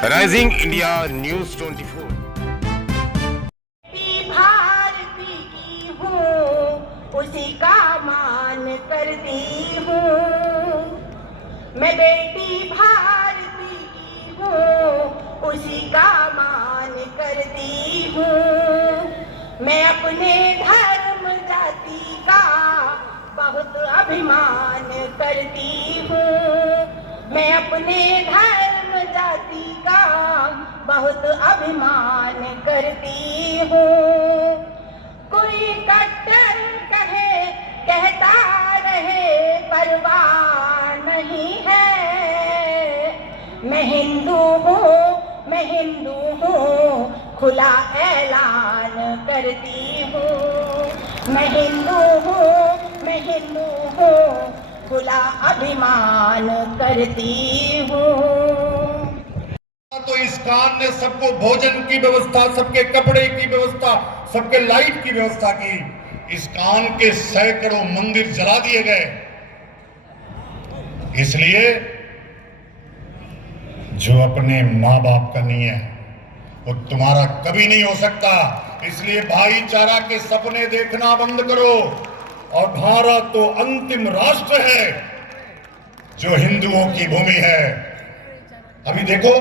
Rising India news 24। Bharti की हूँ, उसी का मान करती हूँ। मैं बेटी भारती की हूँ, उसी का मान करती हूँ। मैं अपने धर्म जाति का बहुत अभिमान करती हूँ। मैं अपने धर्म जाति का बहुत अभिमान करती हूँ। कोई कट्टर कहे कहता रहे परवाह नहीं है। मैं हिंदू हूँ, मैं हिंदू हूँ, खुला ऐलान करती हूँ। मैं हिंदू हूँ, मैं हिंदू हूँ, खुला अभिमान करती हूँ। तो इस्कान ने सबको भोजन की व्यवस्था, सबके कपड़े की व्यवस्था, सबके लाइट की व्यवस्था की। इस्कान के सैकड़ों मंदिर जला दिए गए। इसलिए जो अपने माँ बाप का नहीं है वो तुम्हारा कभी नहीं हो सकता। इसलिए भाईचारा के सपने देखना बंद करो। और भारत तो अंतिम राष्ट्र है जो हिंदुओं की भूमि है। अभी देखो,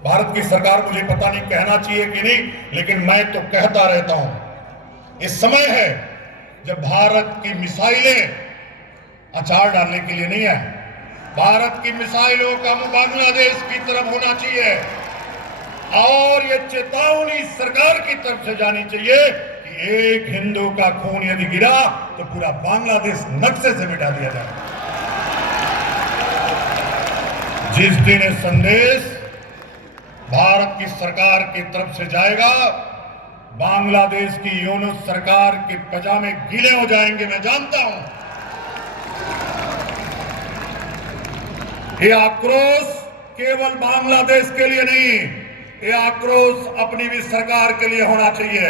भारत की सरकार, मुझे पता नहीं कहना चाहिए कि नहीं, लेकिन मैं तो कहता रहता हूं, इस समय है जब भारत की मिसाइलें अचार डालने के लिए नहीं है। भारत की मिसाइलों का मुंह बांग्लादेश की तरफ होना चाहिए और ये चेतावनी सरकार की तरफ से जानी चाहिए कि एक हिंदू का खून यदि गिरा तो पूरा बांग्लादेश नक्शे से मिटा दिया जाए। जिस दिन ये संदेश भारत की सरकार की तरफ से जाएगा, बांग्लादेश की यूनुस सरकार के पजामे गीले हो जाएंगे, मैं जानता हूं। ये आक्रोश केवल बांग्लादेश के लिए नहीं, ये आक्रोश अपनी भी सरकार के लिए होना चाहिए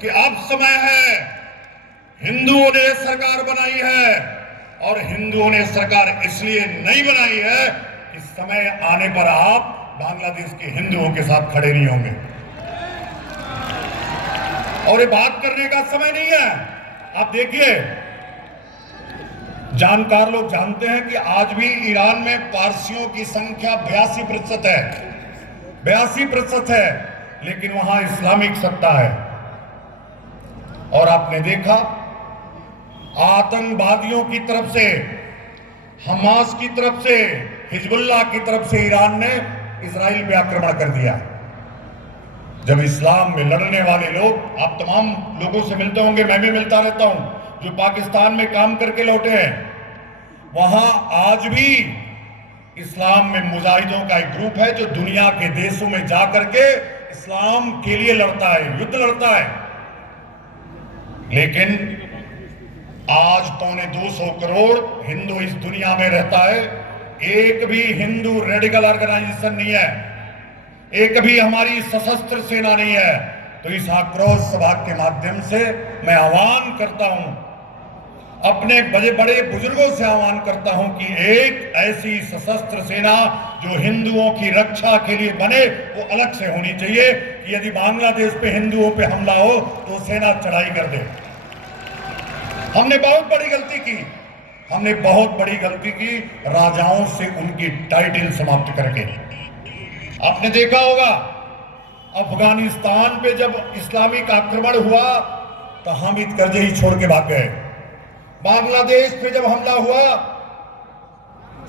कि अब समय है। हिंदुओं ने सरकार बनाई है और हिंदुओं ने सरकार इसलिए नहीं बनाई है कि समय आने पर आप बांग्लादेश के हिंदुओं के साथ खड़े नहीं होंगे। और ये बात करने का समय नहीं है। आप देखिए, जानकार लोग जानते हैं कि आज भी ईरान में पारसियों की संख्या 82% है। 82% है, लेकिन वहां इस्लामिक सत्ता है। और आपने देखा, आतंकवादियों की तरफ से, हमास की तरफ से, हिजबुल्लाह की तरफ से ईरान ने इजराइल पे आक्रमण कर दिया। जब इस्लाम में लड़ने वाले लोग, आप तमाम लोगों से मिलते होंगे, मैं भी मिलता रहता हूं, जो पाकिस्तान में काम करके लौटे हैं, वहां आज भी इस्लाम में मुजाहिदों का एक ग्रुप है जो दुनिया के देशों में जाकर के इस्लाम के लिए लड़ता है, युद्ध लड़ता है। लेकिन आज 250 करोड़ हिंदू इस दुनिया में रहता है। एक भी हिंदू रेडिकल ऑर्गेनाइजेशन नहीं है, एक भी हमारी सशस्त्र सेना नहीं है। तो इस आक्रोश सभा के माध्यम से मैं आह्वान करता हूं, अपने बड़े बड़े बुजुर्गों से आह्वान करता हूं कि एक ऐसी सशस्त्र सेना जो हिंदुओं की रक्षा के लिए बने, वो अलग से होनी चाहिए कि यदि बांग्लादेश पे हिंदुओं पे हमला हो तो सेना चढ़ाई कर दे। हमने बहुत बड़ी गलती की, हमने बहुत बड़ी गलती की राजाओं से उनकी टाइटल समाप्त करके। आपने देखा होगा, अफगानिस्तान पे जब इस्लामिक आक्रमण हुआ तो हामिद करजई छोड़ के भाग गए। बांग्लादेश पे जब हमला हुआ,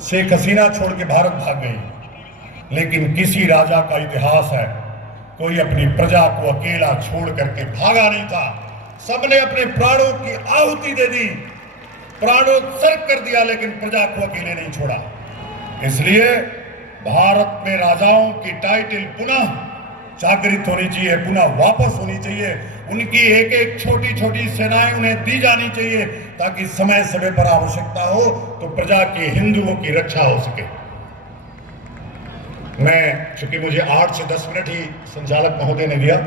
शेख हसीना छोड़ के भारत भाग गई। लेकिन किसी राजा का इतिहास है, कोई अपनी प्रजा को अकेला छोड़ करके भागा नहीं था। सबने अपने प्राणों की आहुति दे दी, प्राणोत्सर्ग कर दिया, लेकिन प्रजा को अकेले नहीं छोड़ा। इसलिए भारत में राजाओं की टाइटल पुनः जागृत होनी चाहिए, पुनः वापस होनी चाहिए। उनकी एक एक छोटी छोटी सेनाएं उन्हें दी जानी चाहिए, ताकि समय समय पर आवश्यकता हो तो प्रजा के, हिंदुओं की रक्षा हो सके। मैं, चूंकि मुझे 8 से 10 मिनट ही संचालक महोदय ने दिया,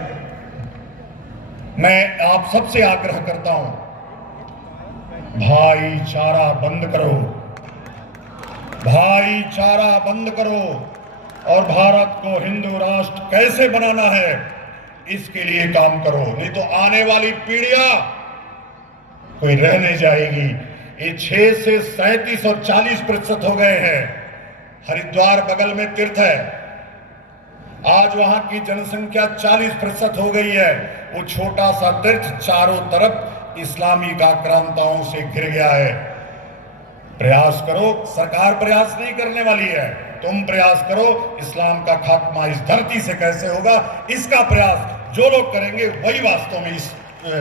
मैं आप सबसे आग्रह करता हूं, भाईचारा बंद करो, भाईचारा बंद करो और भारत को हिंदू राष्ट्र कैसे बनाना है, इसके लिए काम करो, नहीं तो आने वाली पीढ़ियां कोई रह नहीं जाएगी। ये 6 से 37 और 40% हो गए हैं। हरिद्वार बगल में तीर्थ है, आज वहां की जनसंख्या 40% हो गई है। वो छोटा सा तीर्थ चारों तरफ इस्लामी आक्रांताओं से घिर गया है। प्रयास करो, सरकार प्रयास नहीं करने वाली है, तुम प्रयास करो। इस्लाम का खात्मा इस धरती से कैसे होगा, इसका प्रयास जो लोग करेंगे वही वास्तव में इस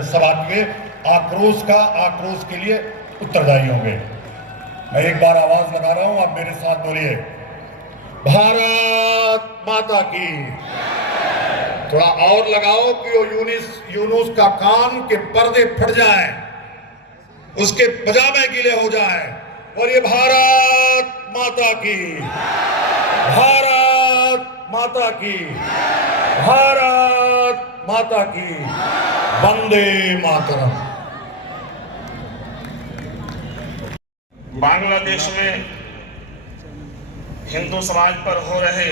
सभा के आक्रोश के लिए उत्तरदायी होंगे। मैं एक बार आवाज लगा रहा हूं, आप मेरे साथ बोलिए, भारत माता की। थोड़ा और लगाओ कि वो यूनुस का कान के पर्दे फट जाए, उसके पजामे गीले हो जाए। और ये भारत माता की, भारत माता की, भारत माता की, वंदे मातरम। बांग्लादेश में हिंदू समाज पर हो रहे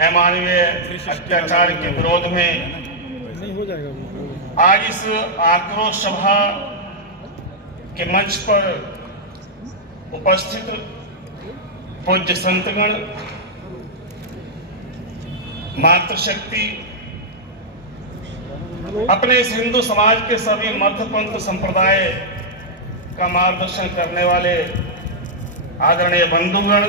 अमानवीय अत्याचार के विरोध में आज इस आक्रोश सभा के मंच पर उपस्थित पूज्य संतगण, मातृशक्ति, अपने इस हिंदू समाज के सभी मत पंथ संप्रदाय का मार्गदर्शन करने वाले आदरणीय बंधुगण,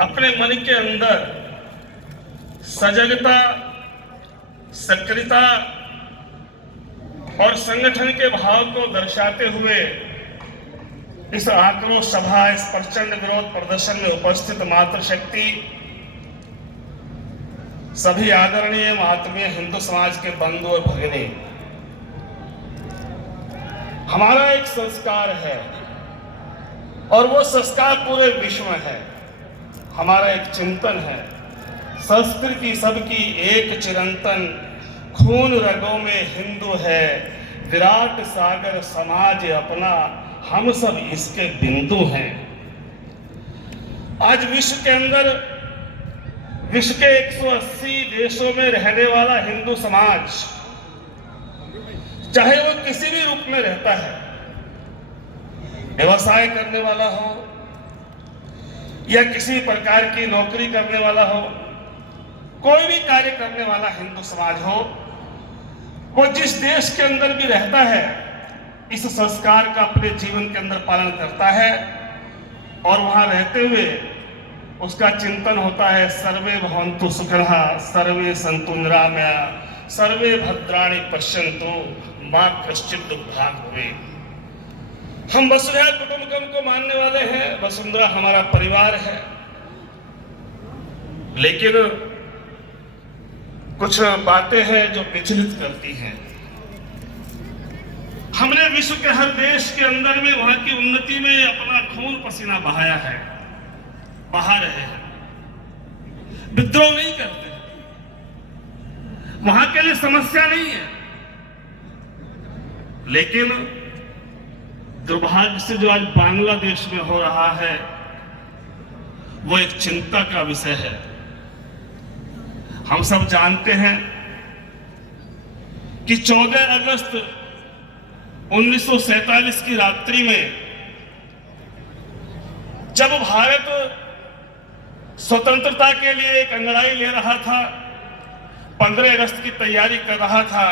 अपने मन के अंदर सजगता, सक्रियता और संगठन के भाव को दर्शाते हुए इस आक्रोश सभा, इस प्रचंड विरोध प्रदर्शन में उपस्थित मातृशक्ति, सभी आदरणीय महात्मीय हिंदू समाज के बंधु और भगिनी, हमारा एक संस्कार है और वो संस्कार पूरे विश्व में है। हमारा एक चिंतन है, संस्कृति सबकी एक चिरंतन, खून रगों में हिंदू है, विराट सागर समाज अपना, हम सब इसके बिंदु हैं। आज विश्व के अंदर, विश्व के 180 देशों में रहने वाला हिंदू समाज, चाहे वो किसी भी रूप में रहता है, व्यवसाय करने वाला हो या किसी प्रकार की नौकरी करने वाला हो, कोई भी कार्य करने वाला हिंदू समाज हो, वो जिस देश के अंदर भी रहता है, इस संस्कार का अपने जीवन के अंदर पालन करता है और वहां रहते हुए उसका चिंतन होता है, सर्वे भवन्तु सुखिनः, सर्वे सन्तु निरामया, सर्वे भद्राणि पश्यन्तु, मा कश्चित् दुःखभाग् भवेत्। हम वसुधैव कुटुम्बकम को मानने वाले हैं, वसुंधरा हमारा परिवार है, लेकिन कुछ बातें हैं जो विचलित करती हैं। हमने विश्व के हर देश के अंदर में वहां की उन्नति में अपना खून पसीना बहाया है, बहा रहे हैं, विद्रोह नहीं करते, वहां के लिए समस्या नहीं है। लेकिन दुर्भाग्य से जो आज बांग्लादेश में हो रहा है वो एक चिंता का विषय है। हम सब जानते हैं कि 14 अगस्त 1947 की रात्रि में जब भारत स्वतंत्रता के लिए एक अंगड़ाई ले रहा था, 15 अगस्त की तैयारी कर रहा था,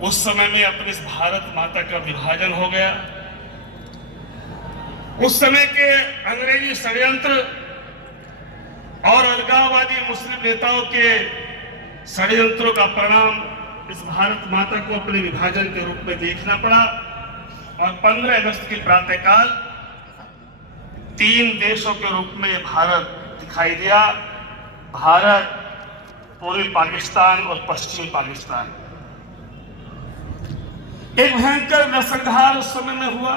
उस समय में अपनी इस भारत माता का विभाजन हो गया। उस समय के अंग्रेजी षड्यंत्र और अलगाववादी मुस्लिम नेताओं के षड्यंत्रों का परिणाम इस भारत माता को अपने विभाजन के रूप में देखना पड़ा और 15 अगस्त की प्रातःकाल 3 देशों के रूप में भारत दिखाई दिया, भारत, पूर्वी पाकिस्तान और पश्चिमी पाकिस्तान। एक भयंकर नरसंहार उस समय में हुआ।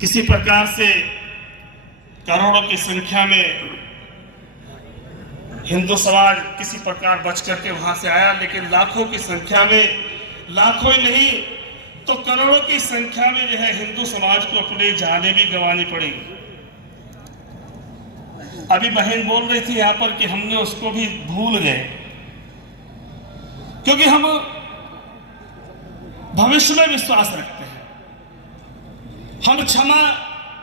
किसी प्रकार से करोड़ों की संख्या में हिंदू समाज किसी प्रकार बच करके वहां से आया, लेकिन लाखों की संख्या में लाखों ही नहीं तो करोड़ों की संख्या में जो है हिंदू समाज को अपनी जानें भी गंवानी पड़ी। अभी बहन बोल रही थी यहाँ पर कि हमने उसको भी भूल गए, क्योंकि हम भविष्य में विश्वास रखते हैं, हम क्षमा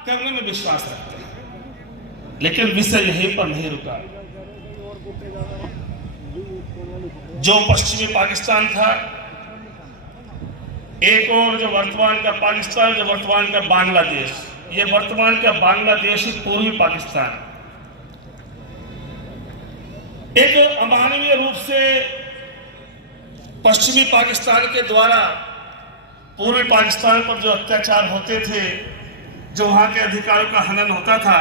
करने में विश्वास रखते हैं। लेकिन विषय यहीं पर नहीं रुका। जो पश्चिमी पाकिस्तान था, एक और जो वर्तमान का पाकिस्तान, जो वर्तमान का बांग्लादेश, ये वर्तमान का बांग्लादेश ही पूर्वी पाकिस्तान एक अमानवीय रूप से पश्चिमी पाकिस्तान के द्वारा पूर्वी पाकिस्तान पर जो अत्याचार होते थे, जो वहां के अधिकारों का हनन होता था,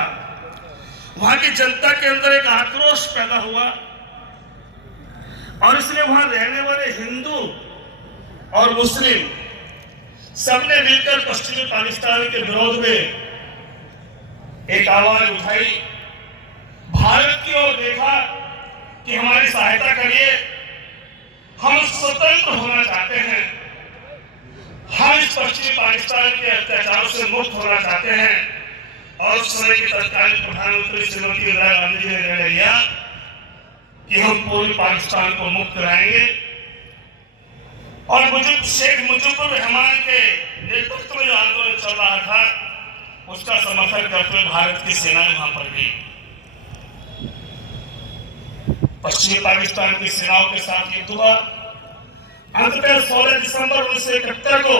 वहां की जनता के अंदर एक आक्रोश पैदा हुआ और इसलिए वहां रहने वाले हिंदू और मुस्लिम सबने मिलकर पश्चिमी पाकिस्तान के विरोध में एक आवाज उठाई, भारत की ओर देखा कि हमारी सहायता करिए, हम स्वतंत्र होना चाहते हैं, हम इस पश्चिमी पाकिस्तान के अत्याचारों से मुक्त होना चाहते हैं। और उस समय की तत्कालीन प्रधानमंत्री श्रीमती इंदिरा गांधी जी ने निर्णय लिया कि हम पूर्वी पाकिस्तान को मुक्त कराएंगे। और शेख मुजीबुर रहमान के नेतृत्व में जो आंदोलन चल रहा था, उसका समर्थन करते हुए भारत की सेना वहां पर गई। पश्चिमी पाकिस्तान की सेनाओं के साथ युद्ध हुआ। अंततः 16 दिसंबर 1971 को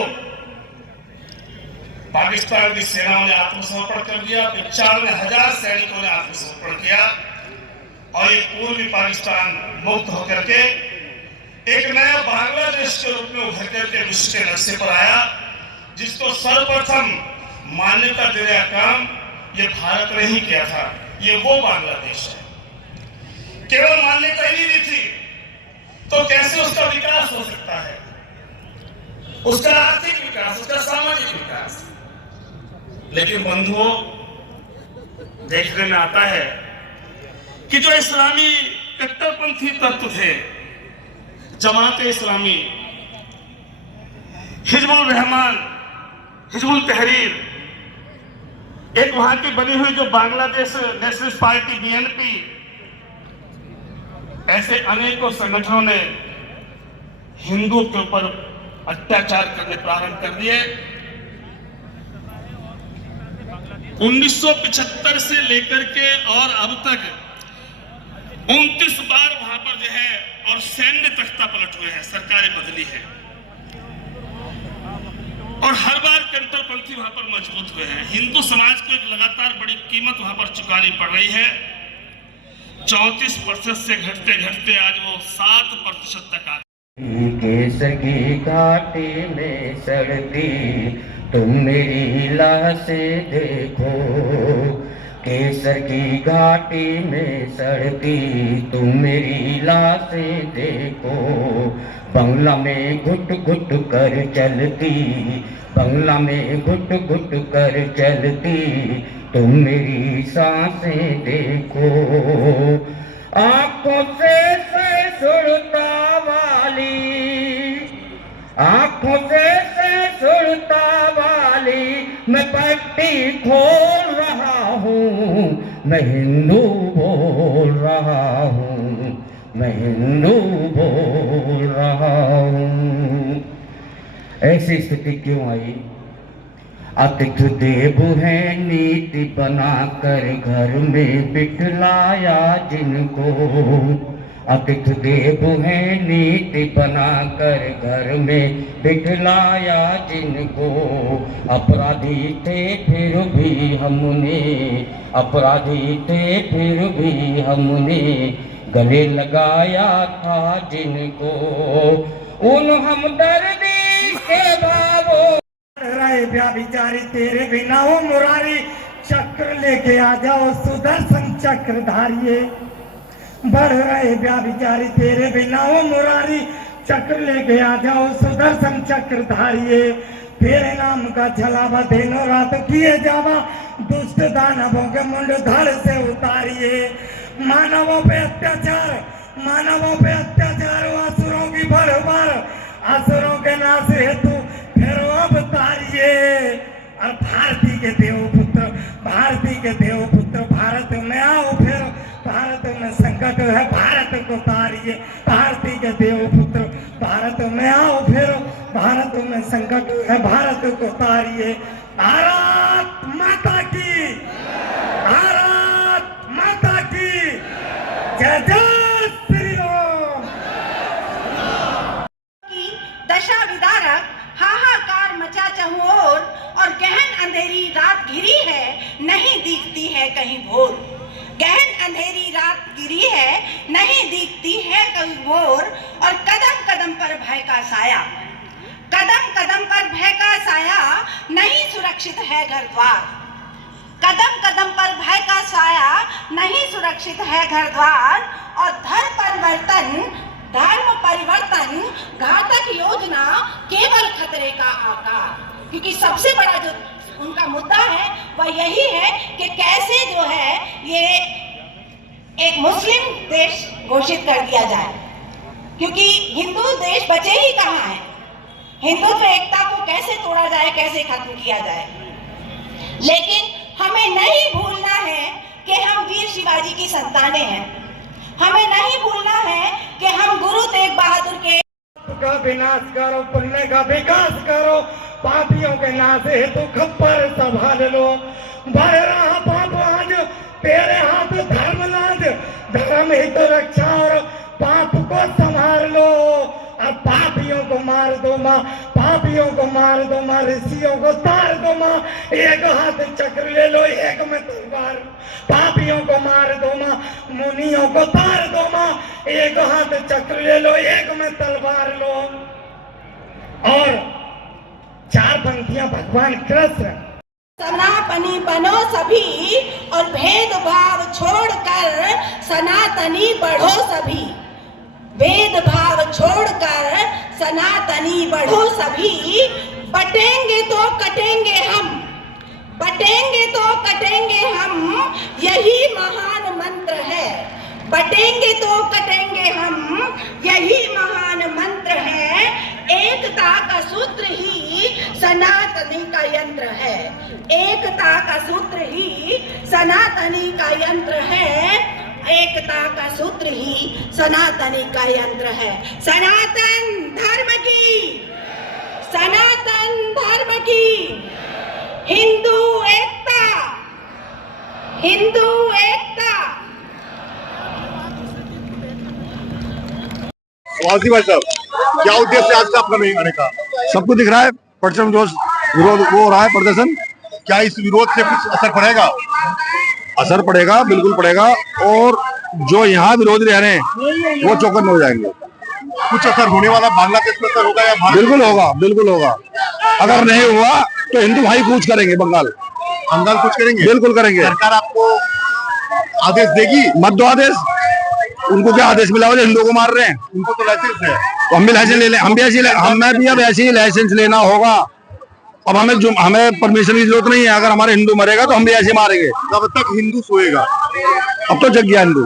पाकिस्तान की सेनाओं ने आत्मसमर्पण कर दिया। 95,000 सैनिकों ने आत्मसमर्पण किया और ये पूर्वी पाकिस्तान मुक्त होकर के एक नया बांग्लादेश के रूप में उभर करके विश्व के नक्शे पर आया, जिसको सर्वप्रथम मान्यता देने का काम ये भारत ने ही किया था। ये वो बांग्लादेश है। केवल मान्यता ही नहीं थी तो कैसे उसका विकास हो सकता है, उसका आर्थिक विकास, उसका सामाजिक विकास। लेकिन बंधुओं, देखने में आता है कि जो इस्लामी कट्टरपंथी तत्व थे, जमात इस्लामी, हिजबुल रहमान, हिजबुल तहरीर, एक वहां की बनी हुई जो बांग्लादेश नेशनलिस्ट पार्टी बीएनपी, ऐसे अनेकों संगठनों ने हिंदुओं के ऊपर अत्याचार करने प्रारंभ कर दिए। 1975 से लेकर के और अब तक 29 बार वहां पर जो है और सैन्य तख्ता पलट हुए हैं, सरकारें बदली है और हर बार कट्टरपंथी वहां पर मजबूत हुए हैं। हिंदू समाज को एक लगातार बड़ी कीमत वहां पर चुकानी पड़ रही है। 34% से घटते घटते आज वो 7% तक आ गए। केसर की घाटी में सड़ती तुम मेरी लाशें देखो, केसर की घाटी में सड़ती तुम मेरी लाशें देखो, बंगला में घुट घुट कर चलती, बंगला में घुट घुट कर चलती तुम मेरी सांसें देखो, आंखों से सुरता वाली, आंखों से सुरता वाली, मैं पट्टी खोल रहा हूँ, मैं हिंदू बोल रहा हूँ, मैं हिंदू बोल रहा हूँ। ऐसी स्थिति क्यों आई? अतिथि देव है नीति बनाकर घर में बिठलाया जिनको, अतिथि देव है नीति बनाकर घर में बिठलाया जिनको, अपराधी थे फिर भी हमने, अपराधी थे फिर भी हमने गले लगाया था जिनको, उन हमदर्दी के बाबू रहे व्याभिचारी तेरे बिना हो मुरारी, चक्र लेके आ जाओ सुदर्शन चक्र धारिये, बढ़ रहे व्याभिचारी तेरे बिना हो मुरारी, चक्र लेके आ जाओ सुदर्शन चक्र धारिये, तेरे नाम का छलावा दिनों रात किए जावा, दुष्ट दानवों के मुंड धड़ से उतारिये, मानवों पे अत्याचार, मानवों पे अत्याचार, असुरों की भर असुरों के नाश हेतु फिर अवतारिए। और भारती के देवपुत्र, भारती के देवपुत्र भारत में आओ फिर, भारत में संकट है भारत को तारिए। भारती के देवपुत्र भारत में आओ फिर, भारत में संकट है भारत को तारिए। भारत माता की, भारत माता की जय जय श्री राम। की दशा विदारक हाहाकार मचा चहुओर, और गहन अंधेरी रात घिरी है, नहीं दिखती है कहीं भोर। गहन अंधेरी रात गिरी है, नहीं दिखती है कहीं भोर। और कदम कदम पर भय का साया, कदम कदम पर भय का साया, नहीं सुरक्षित है घर द्वार। कदम कदम पर भय का साया, नहीं सुरक्षित है घर द्वार। और धर्म परिवर्तन घातक योजना, केवल खतरे का आकार। क्योंकि सबसे बड़ा जो उनका मुद्दा है वह यही है कि कैसे जो है ये एक मुस्लिम देश घोषित कर दिया जाए, क्योंकि हिंदू देश बचे ही कहाँ हैं। हिंदुत्व एकता को कैसे तोड़ा जाए, कैसे खत्म किया जाए। लेकिन हमें नहीं भूलना है कि हम वीर शिवाजी की संतानें हैं। हमें नहीं भूलना है कि हम गुरु तेग बहादुर के का विनाश करो, पुण्य का विकास करो, पापियों के नाश हेतु खप्पर संभाल लो। बढ़ रहा पाप आज तेरे हाथ धर्मराज, धर्म हित रक्षा और पाप को संभाल लो। अब पापियों को मार दो माँ, पापियों को मार दो माँ, ऋषियों को तार दो माँ, एक हाथ चक्र ले लो एक में तलवार। पापियों को मार दो माँ, मुनियों को तार दो माँ, एक हाथ चक्र ले लो एक में तलवार लो। और चार पंक्तियां भगवान कृष्ण। सनातनी बनो सभी, और भेदभाव छोड़कर सनातनी बढ़ो सभी। भेदभाव छोड़कर सनातनी बढ़ो सभी। बटेंगे तो कटेंगे हम, बटेंगे तो कटेंगे हम, यही महान मंत्र है। बटेंगे तो कटेंगे हम, यही महान मंत्र है। एकता का सूत्र ही सनातनी का यंत्र है। एकता का सूत्र ही सनातनी का यंत्र है। एकता का सूत्र ही सनातनी का यंत्र है। सनातन धर्म की, सनातन धर्म की, हिंदू एकता, हिंदू एकता। वाजी भाई साहब, क्या उद्देश्य आज का आपका नहीं आने का? सबको दिख रहा है प्रचंड जोश विरोध हो रहा है, प्रदर्शन। क्या इस विरोध से कुछ असर पड़ेगा? असर पड़ेगा, बिल्कुल पड़ेगा। और जो यहाँ विरोधी रह रहे हैं वो चौकन्ने हो जाएंगे। कुछ असर होने वाला बांग्लादेश में असर होगा या भारत? बिल्कुल होगा, बिल्कुल होगा। अगर नहीं हुआ तो हिंदू भाई कूच करेंगे बंगाल। बंगाल कूच करेंगे? बिल्कुल करेंगे। सरकार आपको आदेश देगी? मत दो आदेश। उनको क्या आदेश मिला, हिंदुओं को मार रहे हैं? उनको तो लाइसेंस है, तो हम भी लाइसेंस ले लें। हमें भी अब ऐसे ही लाइसेंस लेना होगा। अब हमें परमिशन की जरूरत नहीं है। अगर हमारे हिंदू मरेगा तो हम भी ऐसे मारेंगे। जब तक हिंदू सोएगा। अब तो जग गया हिंदू।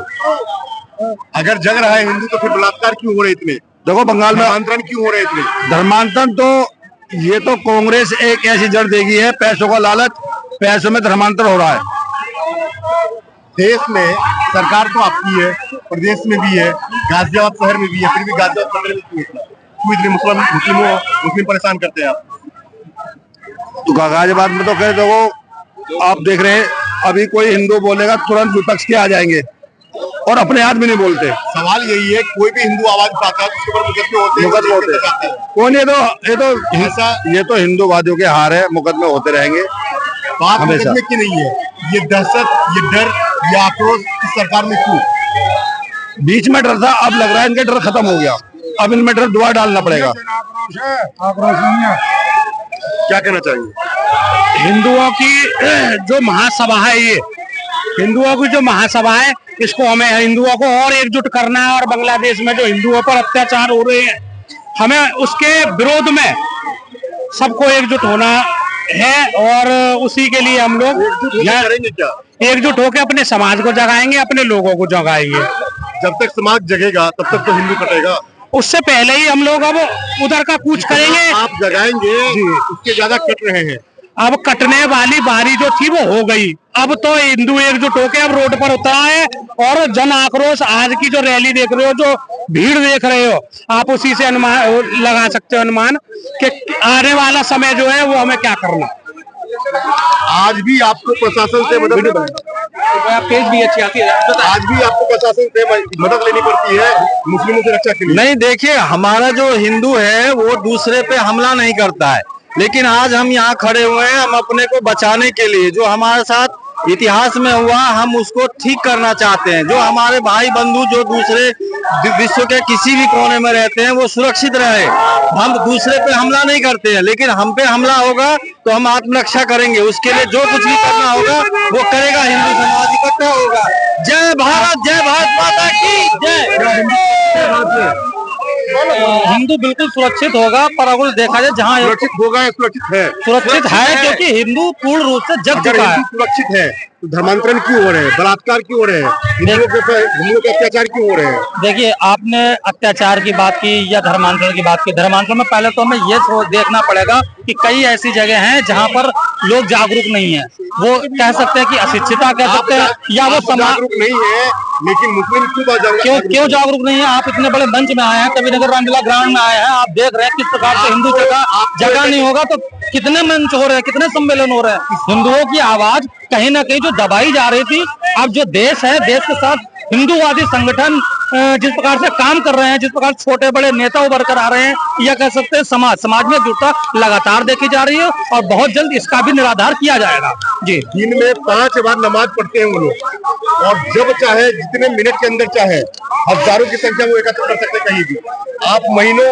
अगर जग रहा है हिंदू तो फिर बलात्कार क्यों हो रहे इतने? देखो बंगाल में धर्मांतरण क्यों हो रहे इतने? धर्मांतरण तो ये तो कांग्रेस एक ऐसी जड़ देगी है, पैसों का लालच, पैसों में धर्मांतरण हो रहा है। देश में सरकार तो आपकी है, प्रदेश में भी है, गाजियाबाद शहर में भी है, फिर भी गाजियाबाद शहर में क्यों इतने मुस्लिम परेशान करते हैं आप? तो गाजियाबाद में तो कह दो, आप देख रहे हैं अभी कोई हिंदू बोलेगा तुरंत विपक्ष के आ जाएंगे और अपने हाथ में नहीं बोलते। सवाल यही है, कोई भी हिंदू आवाज उठाता है उसके ऊपर मुकदमे होते हैं। कौन? ये तो हिंदूवादियों के हार है, मुकदमे होते रहेंगे। बात मुकदमे की नहीं है, ये दहशत, ये डर, ये आक्रोश इस सरकार में क्यों? बीच में डर था, अब लग रहा है इनका डर खत्म हो गया। अब इनमें डर दोबारा डालना पड़ेगा। क्या कहना चाहिए? हिंदुओं की जो महासभा है, ये हिंदुओं की जो महासभा है, इसको हमें हिंदुओं को और एकजुट करना है। और बांग्लादेश में जो हिंदुओं पर अत्याचार हो रहे हैं, हमें उसके विरोध में सबको एकजुट होना है। और उसी के लिए हम लोग एकजुट होकर अपने समाज को जगाएंगे, अपने लोगों को जगाएंगे। जब तक समाज जगेगा तब तक तो हिंदू कटेगा। उससे पहले ही हम लोग अब उधर का कूच करेंगे। आप जगाएंगे उसके ज्यादा कट रहे हैं। अब कटने वाली बारी जो थी वो हो गई। अब तो हिंदू एकजुट होकर अब रोड पर उतरा है और जन आक्रोश, आज की जो रैली देख रहे हो, जो भीड़ देख रहे हो, आप उसी से अनुमान लगा सकते हो अनुमान कि आने वाला समय जो है वो हमें क्या करना। आज भी आपको प्रशासन से मदद पेज भी अच्छी आती है। आज भी आपको प्रशासन से मदद लेनी पड़ती है मुस्लिमों की रक्षा के लिए। नहीं, देखिए, हमारा जो हिंदू है वो दूसरे पे हमला नहीं करता है, लेकिन आज हम यहाँ खड़े हुए हैं, हम अपने को बचाने के लिए, जो हमारे साथ इतिहास में हुआ हम उसको ठीक करना चाहते हैं। जो हमारे भाई बंधु जो दूसरे विश्व के किसी भी कोने में रहते हैं वो सुरक्षित रहे। हम दूसरे पे हमला नहीं करते हैं, लेकिन हम पे हमला होगा तो हम आत्मरक्षा करेंगे। उसके लिए जो कुछ भी करना होगा वो करेगा, हिंदू समाज इकट्ठा होगा। जय भारत माता की जय। हिंदू बिल्कुल सुरक्षित होगा, पर अगर देखा जाए जहाँ सुरक्षित होगा या सुरक्षित है क्योंकि हिंदू पूर्ण रूप से जग अगर चुका है। हिंदू सुरक्षित है तो धर्मांतरण क्यों हो रहे हैं, बलात्कार क्यों हो रहे हैं, हिंदुओं के अत्याचार क्यों हो रहे हैं? देखिए, आपने अत्याचार की बात की या धर्मांतरण की बात की। धर्मांतरण में पहले तो हमें ये देखना पड़ेगा कि कई ऐसी जगह हैं जहाँ पर लोग जागरूक नहीं है। वो कह सकते हैं कि अशिक्षिता कह सकते हैं या वो समाज जागरूक नहीं है, लेकिन मुस्लिम क्यों जागरूक नहीं है? आप इतने बड़े मंच में आए हैं, कभी नगर रामलीला ग्राउंड में आए हैं, आप देख रहे हैं किस प्रकार से हिंदू जगह नहीं होगा तो कितने मंच हो रहे हैं, कितने सम्मेलन हो रहे हैं। हिंदुओं की आवाज कहीं ना कहीं जो दबाई जा रही थी, अब जो देश है, देश के साथ हिंदूवादी संगठन जिस प्रकार से काम कर रहे हैं, जिस प्रकार छोटे बड़े नेता उभर कर आ रहे हैं, या कह सकते हैं समाज में एकजुटता लगातार देखी जा रही है और बहुत जल्द इसका भी निराधार किया जाएगा। जी, दिन में 5 बार नमाज पढ़ते हैं वो लोग, और जब चाहे जितने मिनट के अंदर चाहे हजारों की संख्या में एकत्र कर सकते कहीं भी। आप महीनों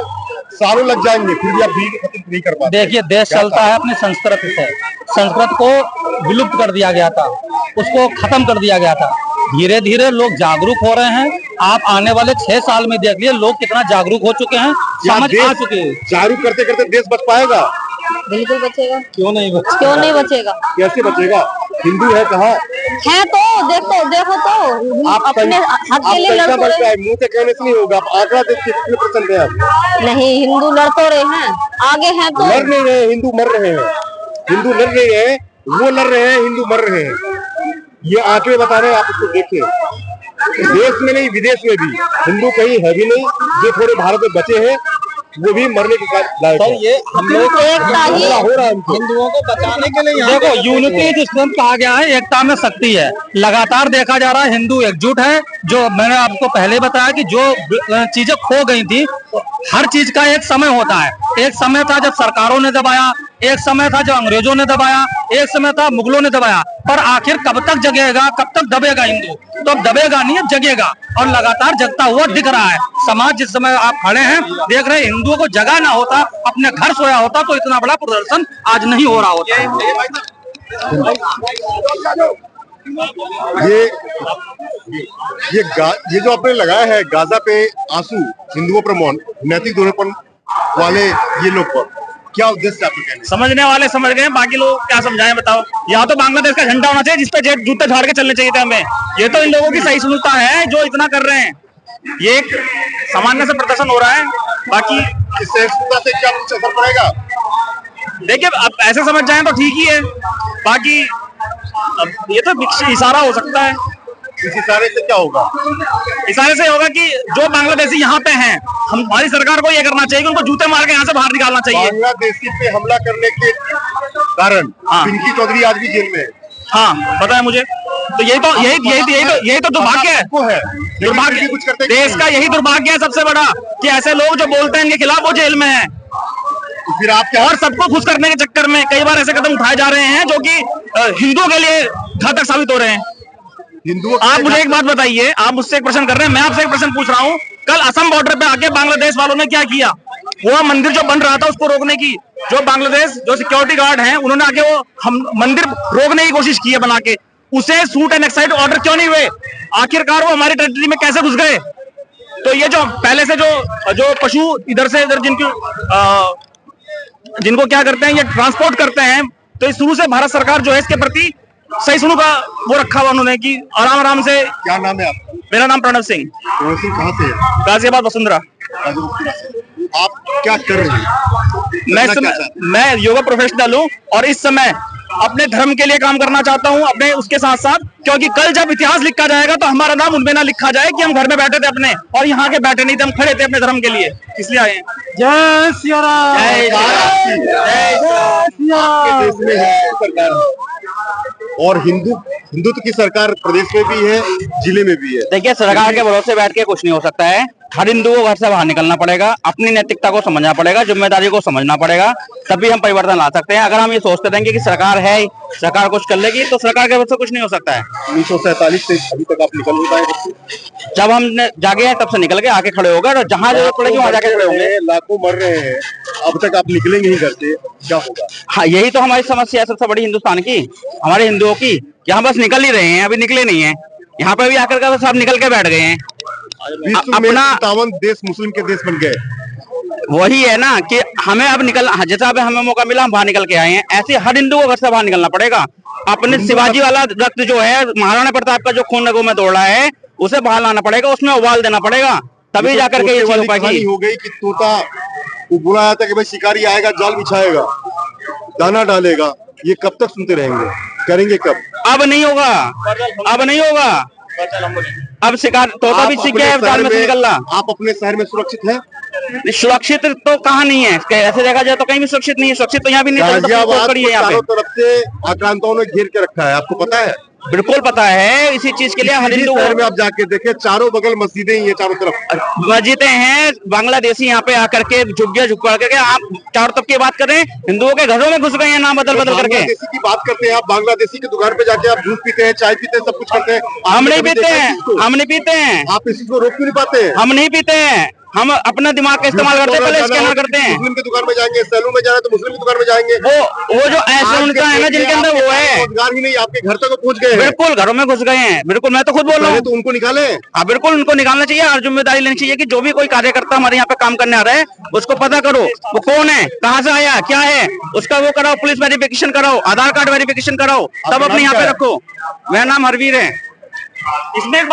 सालों लग जाएंगे फिर भी आप भीड़ खत्म नहीं कर पाते। देखिए, देश चलता है अपनी संस्कृत से। संस्कृत को विलुप्त कर दिया गया था, उसको खत्म कर दिया गया था। धीरे धीरे लोग जागरूक हो रहे हैं। आप आने वाले 6 साल में देख लिए लोग कितना जागरूक हो चुके हैं, समझ आ चुके हैं। जागरूक करते करते देश बच पाएगा? बिल्कुल बचेगा। क्यों नहीं बचेगा? क्यों नहीं बचेगा? कैसे बचेगा? हिंदू है कहाँ है तो देखो तो आप अपने हक के लिए लड़ तो रहे हैं। मुंह से कहने से नहीं होगा, आप आंकड़ा देखिए कितने % है आप। नहीं, हिंदू लड़ तो रहे हैं, आगे हैं तो। लड़ नहीं रहे, हिंदू मर रहे हैं। हिंदू लड़ रहे हैं, वो लड़ रहे हैं, हिंदू मर रहे हैं। ये आंकड़े बता रहे हैं, आप उसको देखिए। देश में नहीं विदेश में भी हिंदू कहीं है भी नहीं। जो थोड़े भारत में बचे हैं वो भी मरने के लायक है। ये हम लोग हो रहा है हिंदुओं को बचाने के लिए। देखो, यूनिटी इज स्ट्रेंथ कहा गया है, एकता में शक्ति है। लगातार देखा जा रहा है हिंदू एकजुट है। जो मैंने आपको पहले बताया कि जो चीजें खो गई थी, हर चीज का एक समय होता है। एक समय था जब सरकारों ने दबाया, एक समय था जब अंग्रेजों ने दबाया, एक समय था मुगलों ने दबाया, पर आखिर कब तक जगेगा, कब तक दबेगा हिंदू? तो अब दबेगा नहीं, अब जगेगा और लगातार जगता हुआ दिख रहा है। समाज जिस समय आप खड़े हैं देख रहे हैं, हिंदुओं को जगह ना होता, अपने घर सोया होता तो इतना बड़ा प्रदर्शन आज नहीं हो रहा होता। ये जो आपने लगाया है गाजा पे आंसू, हिंदुओं पर मौन, नैतिक दोहरेपन वाले ये लोग पर क्या उद्देश्य आपके कहने? समझने वाले समझ गए, बाकी लोग क्या समझाएं बताओ। यहाँ तो बांग्लादेश का झंडा होना चाहिए जिसपे जूते झाड़ के चलने चाहिए थे हमें। ये तो इन लोगों की सहिष्णुता है जो इतना कर रहे हैं। ये एक सामान्य से प्रदर्शन हो रहा है। बाकी इस सहिष्णुता से क्या कुछ असर पड़ेगा? देखिए, अब ऐसे समझ जाएं तो ठीक ही है, बाकी अब ये तो इशारा हो सकता है। इस इशारे से क्या होगा? इशारे से होगा कि जो बांग्लादेशी यहाँ पे हैं, हमारी सरकार को ये करना चाहिए कि उनको जूते मार के यहाँ से बाहर निकालना चाहिए। बांग्लादेशी पे हमला करने के कारण पिंकी चौधरी आज भी जेल में है। हाँ, पता है मुझे। तो यही तो दुर्भाग्य है। दुर्भाग्य कुछ करते देश का यही दुर्भाग्य है सबसे बड़ा कि ऐसे लोग जो बोलते हैं इनके खिलाफ वो जेल में है। तो फिर आप क्या? और सबको खुश करने के चक्कर में कई बार ऐसे कदम उठाए जा रहे हैं जो कि हिंदुओं के लिए घातक साबित हो रहे हैं। हिंदुओं आप मुझे एक बात बताइए, आप मुझसे एक प्रश्न कर रहे हैं, मैं आपसे एक प्रश्न पूछ रहा हूँ। कल असम बॉर्डर पे आके बांग्लादेश वालों ने क्या किया? वो मंदिर जो बन रहा था उसको रोकने की, जो बांग्लादेश जो सिक्योरिटी गार्ड हैं उन्होंने आके वो हम मंदिर रोकने की कोशिश की है बना के, उसे शूट एंड एक्साइट ऑर्डर क्यों नहीं हुए? आखिरकार वो हमारी टेरिटरी में कैसे घुस गए? तो ये जो पहले से जो पशु इधर से इधर जिनको क्या करते हैं, ये ट्रांसपोर्ट करते हैं, तो शुरू से भारत सरकार जो है इसके प्रति सहिष्णु का वो रखा हुआ उन्होंने कि आराम से। क्या नाम है आपका? मेरा नाम प्रणव सिंह। प्रणव सिंह कहाँ से है? गाजियाबाद वसुंधरा। आप क्या कर रहे हैं? मैं योगा प्रोफेशनल हूँ और इस समय अपने धर्म के लिए काम करना चाहता हूँ, अपने उसके साथ साथ, क्योंकि कल जब इतिहास लिखा जाएगा तो हमारा नाम उनमें ना लिखा जाए कि हम घर में बैठे थे अपने और यहाँ के बैठे नहीं थे, हम खड़े थे अपने धर्म के लिए, इसलिए आए हैं। जय सिया राम। जय आपके देश में हिंदू सरकार है और हिंदुत्व की सरकार प्रदेश में भी है, जिले में भी है। देखिए, सरकार के भरोसे बैठ के कुछ नहीं हो सकता है। हर हिंदू को घर से बाहर निकलना पड़ेगा, अपनी नैतिकता को समझना पड़ेगा, जिम्मेदारी को समझना पड़ेगा, तभी हम परिवर्तन ला सकते हैं। अगर हम ये सोचते रहेंगे कि सरकार है, सरकार कुछ कर लेगी, तो सरकार के भरोसे कुछ नहीं हो सकता है। 1947 से अभी तक आप निकल नहीं पाए। जब हम जागे हैं तब से निकल के आके खड़े हो गए और जहां जरूरत पड़ेगी वहां जाके खड़े होंगे। लाखों मर रहे हैं, अब तक आप निकलेंगे नहीं घर से, क्या होगा? हाँ, यही तो हमारी समस्या है सबसे बड़ी हिंदुस्तान की, हमारे हिंदुओं की। यहाँ बस निकल ही रहे हैं, अभी निकले नहीं है। यहाँ पे भी आकर के सब निकल के बैठ गए हैं। अपना 57 देश मुस्लिम के देश बन गए। वही है ना कि हमें अब जैसा अब हमें मौका मिला हम बाहर निकल के आए हैं, ऐसे हर हिंदू को घर से बाहर निकलना पड़ेगा। अपने शिवाजी वाला रक्त जो है, महाराणा प्रताप का जो खून रगों में दौड़ रहा है, उसे बाहर लाना पड़ेगा, उसमें उबाल देना पड़ेगा, तभी जाकर के ये चीज हो पाएगी। हो गई कि तोता को बुलाया था कि भाई शिकारी आएगा, जाल बिछाएगा, दाना डालेगा, ये कब तक सुनते रहेंगे? करेंगे कब? अब नहीं होगा, अब नहीं होगा। अब शिकार तोता भी सीख गया जाल में से निकलना। आप अपने शहर में सुरक्षित हैं? सुरक्षित तो कहाँ नहीं है, ऐसे देखा जाए तो कहीं भी सुरक्षित नहीं है। सुरक्षित तो यहाँ भी नहीं है, चारों तरफ से आक्रांताओं ने घेर के रखा है, आपको पता है? बिल्कुल पता है। इसी चीज के लिए हर हिंदू शहर में आप जाके देखें, चारों बगल मस्जिदें ही है, चारों तरफ मस्जिदें हैं। बांग्लादेशी यहाँ पे आकर के झुक करके आप चारों तरफ की बात कर रहे हैं, हिंदुओं के घरों में घुस गए हैं नाम बदल करके। बांग्लादेशी की बात करते हैं आप, बांग्लादेशी की दुकान पे जाके आप जूस पीते हैं, चाय पीते हैं, सब कुछ करते हैं। हम नहीं पीते हैं, हम नहीं पीते हैं। आप इस चीज को रोक क्यों नहीं पाते? हम नहीं पीते हैं, हम अपना दिमाग का इस्तेमाल करते हैं, पहले स्कैनर करते हैं। मुस्लिम की दुकान में जाएंगे, सैलून में जाना तो मुस्लिम की दुकान में जाएंगे। वो जो ऐसे उनका है ना जिनके अंदर वो है, रोजगार ही नहीं, आपके घर तक पहुंच गए। बिल्कुल घरों में घुस गए हैं, बिल्कुल। मैं तो खुद बोल रहा हूँ, तो उनको निकाले। हाँ बिल्कुल, उनको निकालना चाहिए और जिम्मेदारी लेनी चाहिए कि जो भी कोई कार्यकर्ता हमारे यहाँ पे काम करने आ रहा है, उसको पता करो वो कौन है, कहाँ से आया, क्या है, उसका वो कराओ, पुलिस वेरिफिकेशन कराओ, आधार कार्ड वेरिफिकेशन कराओ, तब अपने यहाँ पे रखो। मेरा नाम हरवीर है। इसमें